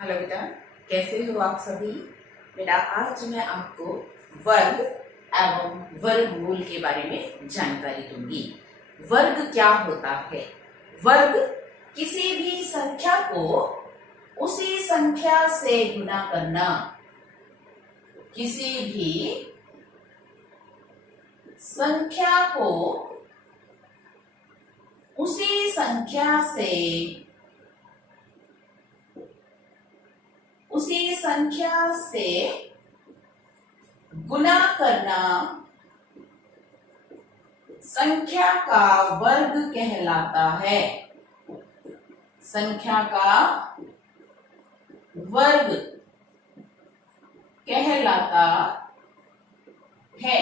Hello बेटा, कैसे हो आप सभी। बेटा आज मैं आपको वर्ग एवं वर्गमूल के बारे में जानकारी दूंगी। वर्ग क्या होता है? वर्ग किसी भी संख्या को उसी संख्या से गुना करना। किसी भी संख्या को उसी संख्या से गुना करना संख्या का वर्ग कहलाता है। संख्या का वर्ग कहलाता है।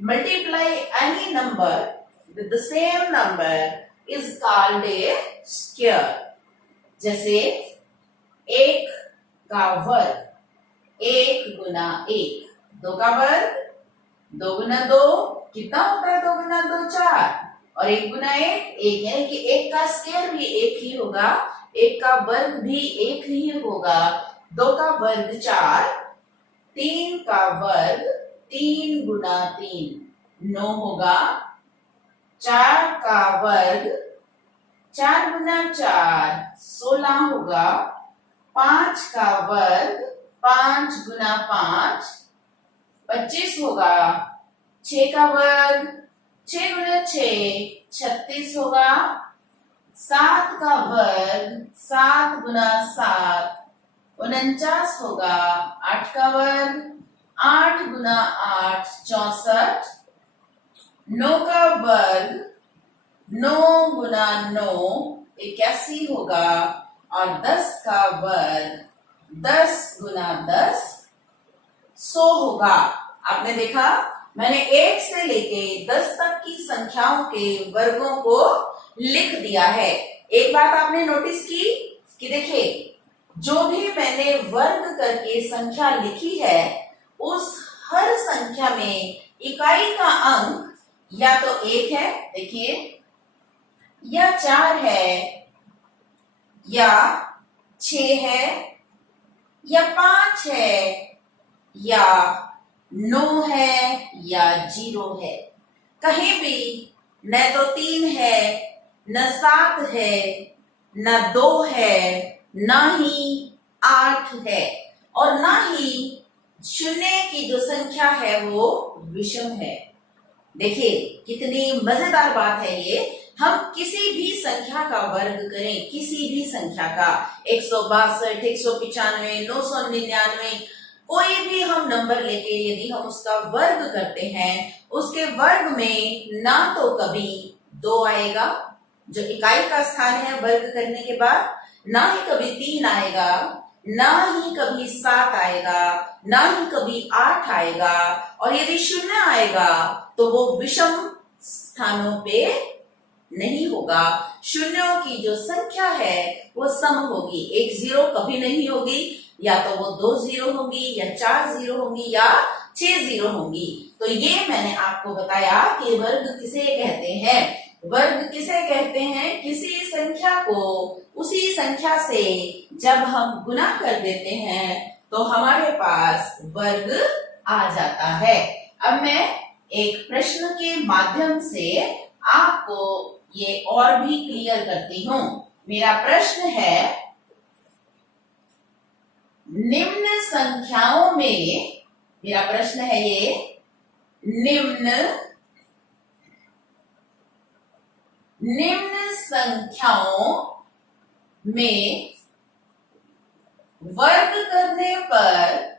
Multiply any number with the same number is called a square। जैसे एक का वर्ग एक गुना एक, दो का वर्ग दो गुना दो, कितना होता है? दो गुना दो चार, और एक गुना एक, यानी कि एक का स्क्वायर भी एक ही होगा, एक का वर्ग भी एक ही होगा। दो का वर्ग चार, तीन का वर्ग तीन गुना तीन नौ होगा। चार का वर्ग चार गुना चार 16 होगा। पांच का वर्ग पांच गुना पांच 25 होगा। छह का वर्ग छह गुना छह 36 होगा। सात का वर्ग सात गुना सात 49 होगा। आठ का वर्ग आठ गुना आठ 64। नौ का वर्ग नौ गुना नौ 81 होगा। और 10 का वर्ग 10 गुना 10 100 होगा। आपने देखा, मैंने 1 से लेके 10 तक की संख्याओं के वर्गों को लिख दिया है। एक बात आपने नोटिस की कि देखिए, जो भी मैंने वर्ग करके संख्या लिखी है, उस हर संख्या में इकाई का अंक या तो 1 है, देखिए, या 4 है, या 6 है, या 5 है, या 9 है, या 0 है। कहीं भी न तो 3 है, न 7 है, न 2 है, न ही 8 है, और न ही शून्य की जो संख्या है वो विषम है। देखिए कितनी मजेदार बात है ये। हम किसी भी संख्या का वर्ग करें, किसी भी संख्या का 162, 195, 999, कोई भी हम नंबर लेके यदि हम उसका वर्ग करते हैं, उसके वर्ग में ना तो कभी 2 आएगा जो इकाई का स्थान है वर्ग करने के बाद, ना ही कभी 3 आएगा, ना ही कभी 7 आएगा, ना ही कभी 8 आएगा, और यदि 0 आएगा तो वो विषम स्थानों पे नहीं होगा। शून्यों की जो संख्या है वो सम होगी। एक 0 कभी नहीं होगी, या तो वो 2 0 होंगी, या 4 0 होंगी, या 6 0 होंगी। तो ये मैंने आपको बताया कि वर्ग किसे कहते हैं। वर्ग किसे कहते हैं? किसी संख्या को उसी संख्या से जब हम गुना कर देते हैं तो हमारे पास वर्ग आ जाता है। अब मैं एक प्रश्न के माध्यम से आपको ये और भी क्लियर करती हूं। मेरा प्रश्न है, निम्न संख्याओं में, मेरा प्रश्न है ये, निम्न संख्याओं में वर्ग करने पर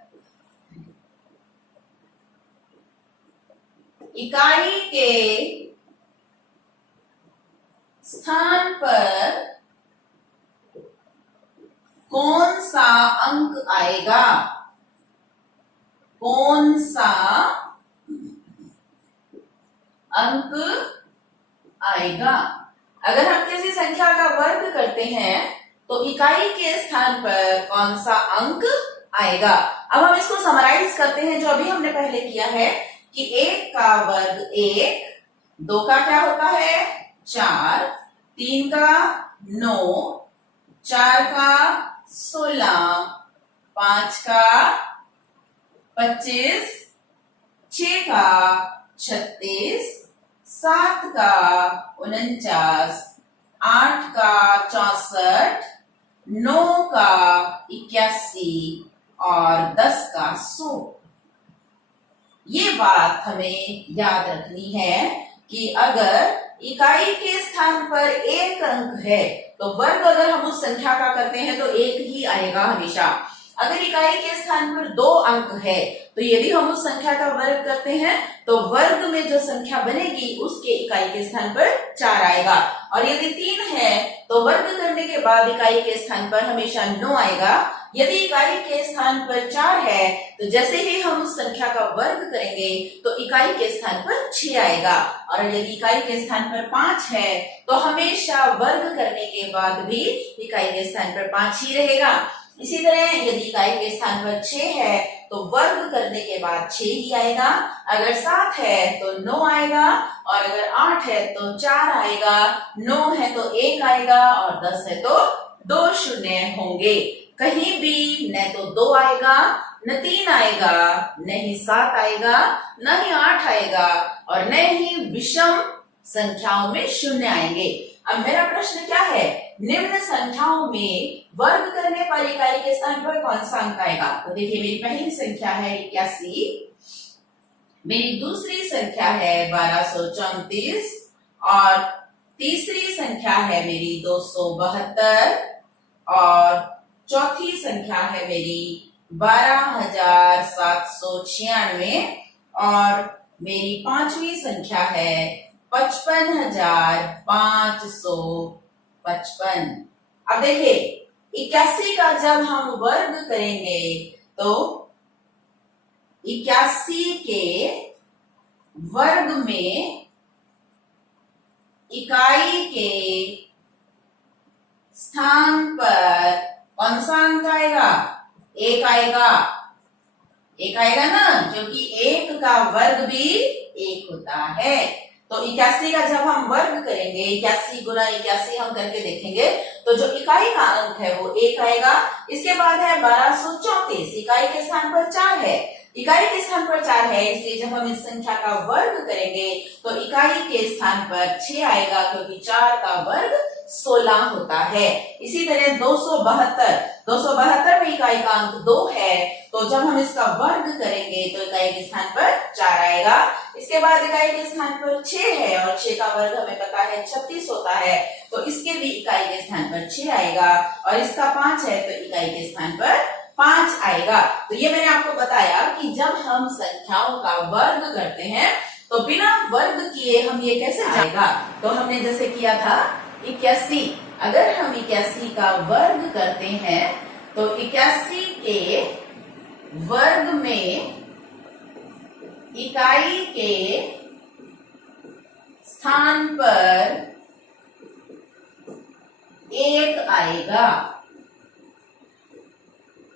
इकाई के स्थान पर कौन सा अंक आएगा? कौन सा अंक आएगा? अगर हम किसी संख्या का वर्ग करते हैं तो इकाई के स्थान पर कौन सा अंक आएगा? अब हम इसको समराइज करते हैं जो अभी हमने पहले किया है कि 1 का वर्ग 1, 2 का क्या होता है 4, 3 का 9, 4 का 16, 5 का 25, 6 का 36, 7 का 49, 8 का 64, 9 का 81 और 10 का 100। ये बात हमें याद रखनी है कि अगर इकाई के स्थान पर एक अंक है तो वर्ग अगर हम उस संख्या का करते हैं तो एक ही आएगा हमेशा। अगर इकाई के स्थान पर 2 अंक है तो यदि हम उस संख्या का वर्ग करते हैं तो वर्ग में जो संख्या बनेगी उसके इकाई के स्थान पर 4 आएगा। और यदि 3 है तो वर्ग करने के बाद इकाई के स्थान पर हमेशा 9 आएगा। यदि इकाई के स्थान पर 4 है तो जैसे ही हम उस संख्या का वर्ग करेंगे तो इकाई के स्थान पर 6 आएगा। और यदि इकाई के स्थान पर 5 है तो हमेशा वर्ग करने के बाद भी इकाई के स्थान पर 5 ही रहेगा। इसी तरह यदि इकाई के स्थान पर 6 है तो वर्ग करने के बाद 6 ही आएगा। अगर 7 है तो 9 आएगा और अगर 8 है तो 4 आएगा, 9 है तो 1 आएगा और 10 है तो 2 शून्य होंगे। कहीं भी न तो 2 आएगा, न 3 आएगा, न ही 7 आएगा, न ही 8 आएगा और न ही विषम संख्याओं में शून्य आएंगे। अब मेरा प्रश्न क्या है, निम्न संख्याओं में वर्ग करने पर इकाई के स्थान पर कौन सा अंक आएगा? तो देखिए मेरी पहली संख्या है 81, मेरी दूसरी संख्या है 1234 और तीसरी संख्या है मेरी 272 और चौथी संख्या है मेरी 12,796 और मेरी पांचवी संख्या है 55,555। अब देखिए 81 का जब हम वर्ग करेंगे तो 81 के वर्ग में इकाई के स्थान पर कौन सा अंक आएगा? 1 आएगा। 1 आएगा ना, क्योंकि 1 का वर्ग भी 1 होता है। तो 81 का जब हम वर्ग करेंगे, 81 गुना 81 हम करके देखेंगे तो जो इकाई का अंक है वो 1 आएगा। इसके बाद है 1234, इकाई के स्थान पर 4 है, इकाई के स्थान पर 4 है, इसलिए जब हम इस संख्या का वर्ग करेंगे तो इकाई के स्थान पर 6 आएगा, क्योंकि 4 का वर्ग 16 होता है। इसी तरह 272 में इकाई का अंक 2 है, तो जब हम इसका वर्ग करेंगे तो इकाई के स्थान पर 4 आएगा। इसके बाद इकाई के स्थान पर 6 है और 6 का वर्ग हमें पता है 36 होता है, तो इसके भी इकाई के स्थान पर 6 आएगा और इसका 5 है तो इकाई के स्थान पर 5 आएगा। तो ये मैंने आपको बताया कि जब हम संख्याओं का वर्ग करते हैं तो बिना वर्ग किए हम ये कैसे जाएगा। तो हमने जैसे किया था 81, अगर हम 81 का वर्ग करते हैं तो 81 के वर्ग में इकाई के स्थान पर 1 आएगा।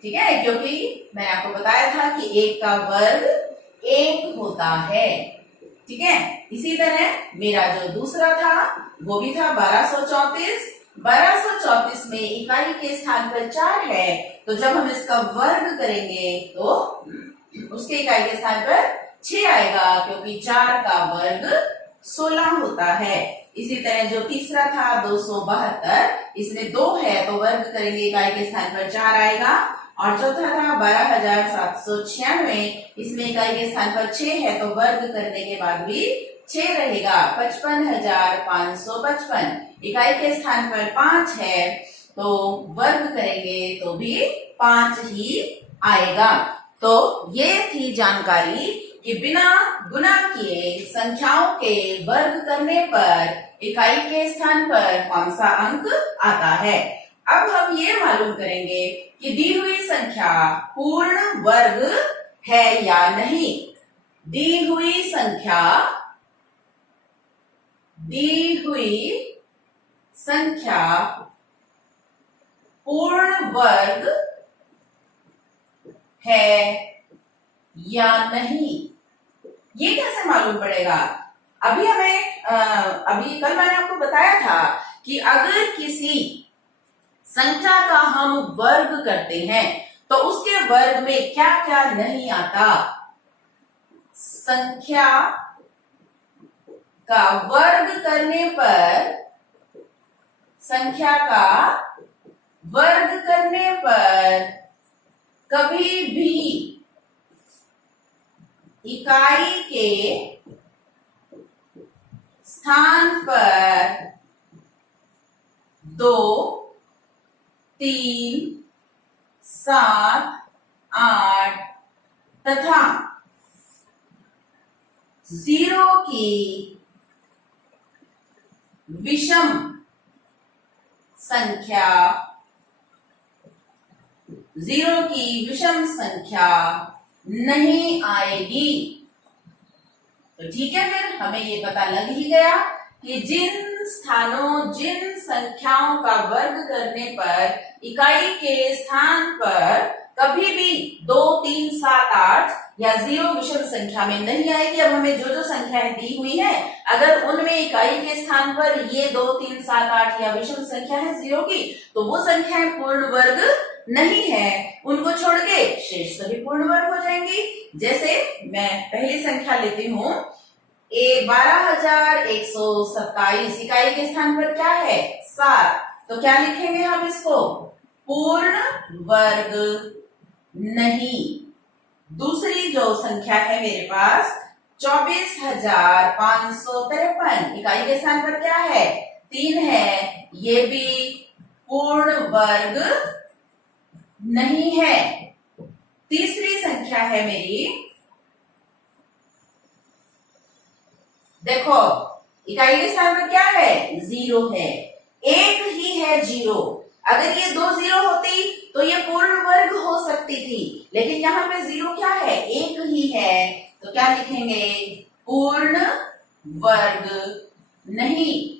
ठीक है, क्योंकि मैंने आपको बताया था कि 1 का वर्ग 1 होता है। ठीक है, इसी तरह मेरा जो दूसरा था वो भी था 1234। 1234 में इकाई के स्थान पर 4 है, तो जब हम इसका वर्ग करेंगे तो उसके इकाई के स्थान पर 6 आएगा, क्योंकि 4 का वर्ग 16 होता है। इसी तरह जो तीसरा था 272, इसमें 2 है तो वर्ग करेंगे इकाई के स्थान पर 4 आएगा। और चौथा था 12,796, इसमें इकाई के स्थान पर 6 है तो वर्ग करने के बाद भी 6 रहेगा। 55,555, इकाई के स्थान पर 5 है तो वर्ग करेंगे तो भी 5 ही आएगा। तो ये थी जानकारी कि बिना गुणा किए संख्याओं के वर्ग करने पर इकाई के स्थान पर कौन सा अंक आता है। अब हम ये मालूम करेंगे कि दी हुई संख्या पूर्ण वर्ग है या नहीं। दी हुई संख्या पूर्ण वर्ग है या नहीं, ये कैसे मालूम पड़ेगा? अभी कल मैंने आपको बताया था कि अगर किसी संख्या का हम वर्ग करते हैं तो उसके वर्ग में क्या क्या नहीं आता। संख्या का वर्ग करने पर, संख्या का वर्ग करने पर कभी भी इकाई के स्थान पर 2, 3, 7, 8 तथा 0 की विषम संख्या, 0 की विषम संख्या नहीं आएगी। तो ठीक है, फिर हमें ये पता लग ही गया कि जिन स्थानों, जिन संख्याओं का वर्ग करने पर इकाई के स्थान पर कभी भी 2, 3, 7, 8 या 0 विषम संख्या में नहीं आएगी। अब हमें जो जो संख्याएं दी हुई है, अगर उनमें इकाई के स्थान पर ये 2, 3, 7, 8 या विषम संख्या है 0 की, तो वो संख्याएं पूर्ण वर्ग नहीं है। उनको छोड़ के शेष सभी पूर्ण वर्ग हो जाएंगी। जैसे मैं पहली संख्या लेती हूँ, 12,127 इकाई के स्थान पर क्या है 7, तो क्या लिखेंगे हम इसको, पूर्ण वर्ग नहीं। दूसरी जो संख्या है मेरे पास 24,553 इकाई के स्थान पर क्या है 3 है, ये भी पूर्ण वर्ग नहीं है। तीसरी संख्या है मेरी, देखो इकाई के स्थान पर क्या है 0 है, एक ही है 0। अगर ये 2 0 होती तो ये पूर्ण वर्ग हो सकती थी, लेकिन यहाँ पे 0 क्या है, एक ही है, तो क्या लिखेंगे, पूर्ण वर्ग नहीं।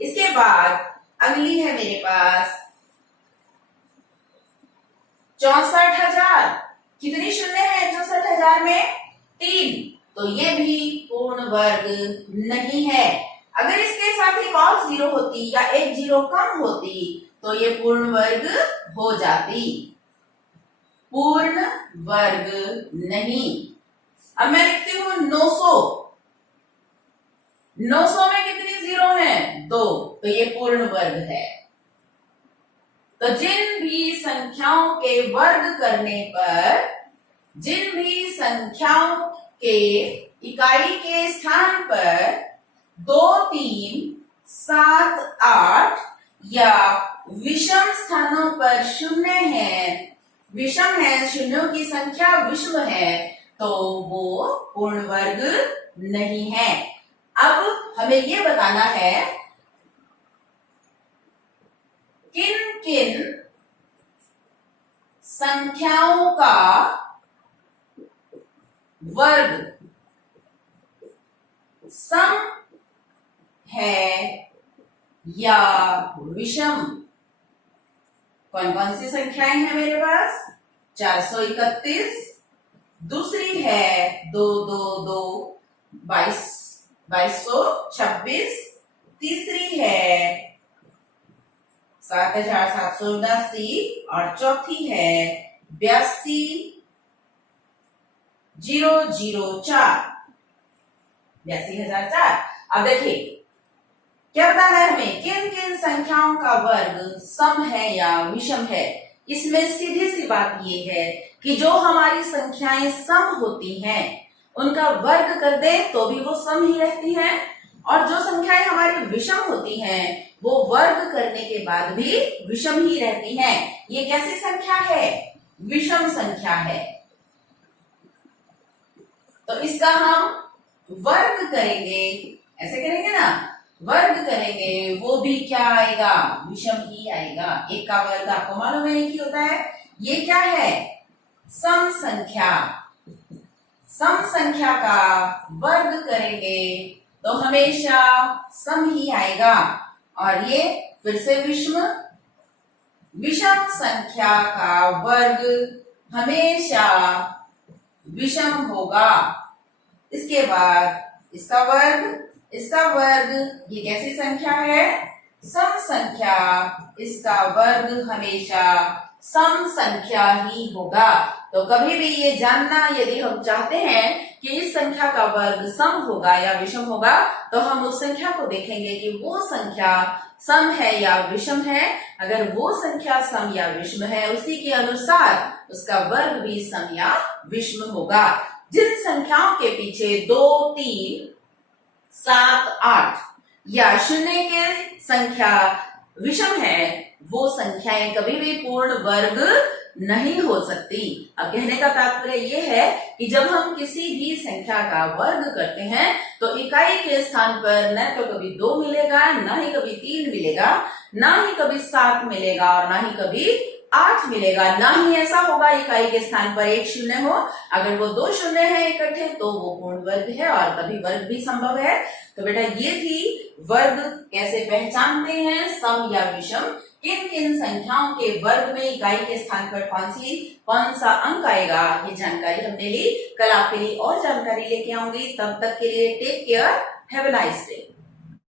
इसके बाद अगली है मेरे पास 64,000, कितनी शून्य है 64,000 में 3, तो ये भी पूर्ण वर्ग नहीं है। अगर इसके साथ एक और 0 होती या एक 0 कम होती तो ये पूर्ण वर्ग हो जाती, पूर्ण वर्ग नहीं। अब मैं लिखती हूं 900, 900 में कितनी 0 है 2, तो ये पूर्ण वर्ग है। तो जिन भी संख्याओं के वर्ग करने पर, जिन भी संख्याओं के इकाई के स्थान पर 2, 3, 7, 8 या विषम स्थानों पर शून्य है, विषम है, शून्यों की संख्या विषम है, तो वो पूर्ण वर्ग नहीं है। अब हमें ये बताना है किन किन संख्याओं का वर्ग सम है या विषम। कौन कौन सी संख्याएं हैं मेरे पास, 431, दूसरी है 222, 2226, तीसरी है 7,779 और चौथी है 82,004, 82,004। अब देखिए क्या बताना है हमें, किन किन संख्याओं का वर्ग सम है या विषम है। इसमें सीधी सी बात ये है कि जो हमारी संख्याएं सम होती हैं उनका वर्ग कर दे तो भी वो सम ही रहती हैं, और जो संख्याएं हमारी विषम होती हैं वो वर्ग करने के बाद भी विषम ही रहती हैं। ये कैसी संख्या है, विषम संख्या है। तो इसका हम वर्ग करेंगे, ऐसे करेंगे ना, वर्ग करेंगे, वो भी क्या आएगा, विषम ही आएगा। एक का वर्ग आपको मालूम है कि होता है, ये क्या है, सम संख्या। सम संख्या का वर्ग करेंगे तो हमेशा सम ही आएगा, और ये फिर से विषम, विषम संख्या का वर्ग हमेशा विषम होगा। इसके बाद इसका वर्ग, इसका वर्ग, ये कैसी संख्या है, सम संख्या, इसका वर्ग हमेशा सम संख्या ही होगा। तो कभी भी ये जानना, यदि हम चाहते हैं कि इस संख्या का वर्ग सम होगा या विषम होगा, तो हम उस संख्या को देखेंगे कि वो संख्या सम है या विषम है। अगर वो संख्या सम या विषम है, उसी के अनुसार उसका वर्ग भी सम या विषम होगा। जिन संख्याओं के पीछे 2, 3, 7, 8 या शून्य के संख्या विषम है, वो संख्याएं कभी भी पूर्ण वर्ग नहीं हो सकती। अब कहने का तात्पर्य ये है कि जब हम किसी भी संख्या का वर्ग करते हैं तो इकाई के स्थान पर न तो कभी 2 मिलेगा, ना ही कभी 3 मिलेगा, ना ही कभी 7 मिलेगा और ना ही कभी 8 मिलेगा। ना ही ऐसा होगा इकाई के स्थान पर एक शून्य हो। अगर वो 2 शून्य है इकट्ठे तो वो पूर्ण वर्ग है और तभी वर्ग भी संभव है। तो बेटा ये थी वर्ग कैसे पहचानते हैं, सम या विषम, किन किन संख्याओं के वर्ग में इकाई के स्थान पर कौन सा अंक आएगा, ये जानकारी हमने ली। कल आपके लिए और जानकारी लेके आऊंगी। तब तक के लिए take care, have a nice day.